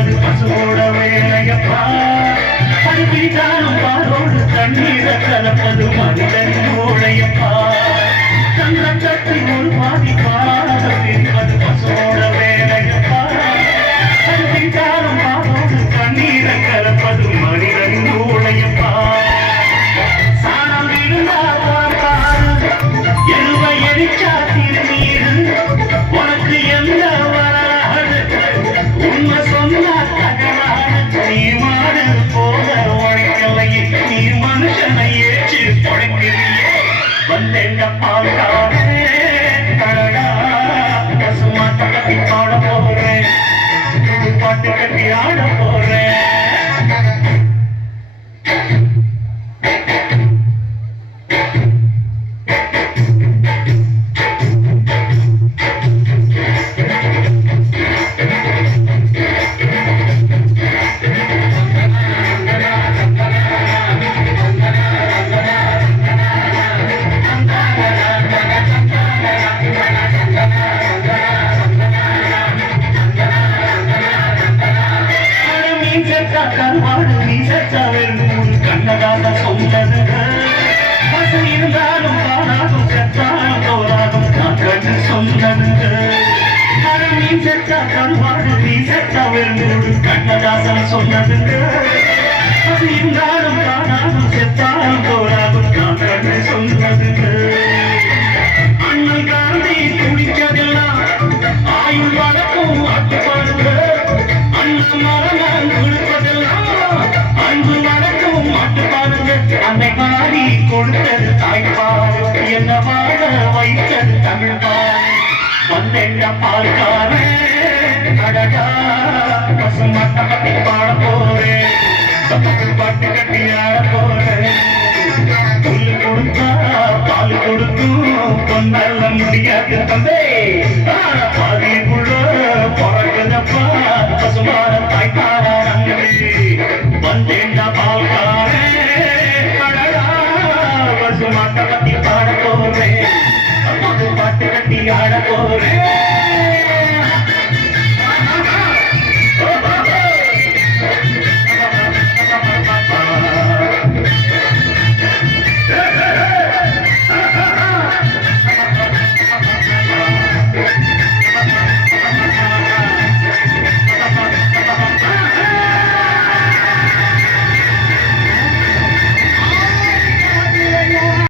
அது பசுவோட வேலையப்பா படிப்பிடித்தாலும் பாலோடு தண்ணீரை கலப்பது மனிதன் மூளையப்பா தங்கத்தை ஒரு பாதிப்பாக பிரிப்பது பசுவோட வேலையப்பா படிப்பிடித்தாலும் பாலோடு தண்ணீரை கலப்பது மனிதன் மூளையப்பா சாணம் இருந்தா பார்த்தாரு எருவை எரிச்சா திருநீரு உனக்கு எந்த வராது உண்மை சொன்னா தகராறு நீ மாடு போக உழைக்கலையே நீ மனுஷனை ஏற்று உழைக்கிறியே வந்தேங்க பால்காரே கடடா பசுமாட்ட கட்டி பாட போறேன் பாட்டு கட்டி ஆட போறேன் கருவாடு நீ செத்தவன் கண்ணதாக சொன்னது பசு இருந்தாலும் காணாதும் செத்தாலும் தோறாதும் நான் கண்ணு சொன்னது நீ செத்த கருவாடு நீ செத்தவன் கண்ணதாசன் சொன்னது பசு இருந்தாலும் காணாதும் செத்தாலும் தோறாதும் நான் கண்ணு சொன்னது அண்ணன் காந்தி குடிச்சதெல்லாம் ஆயுள் வழக்கும் அட்டுப்பாடுங்க அண்ணன் மரணம் அன்பு நடக்கும் மாட்டு பாருங்க அன்னை மாறி கொடுத்தது தாய்ப்பாரு என்ன வாழ வைத்தது தமிழ் பாரு வந்தெங்க பால்காரே அடடா பசு மட்ட பத்தி பாட போறேன் பாட்டு கட்டி ஆட போறேன் புல்லு கொடுத்தா பால் கொடுக்கும் பொன்னல்ல முடியாது தந்தை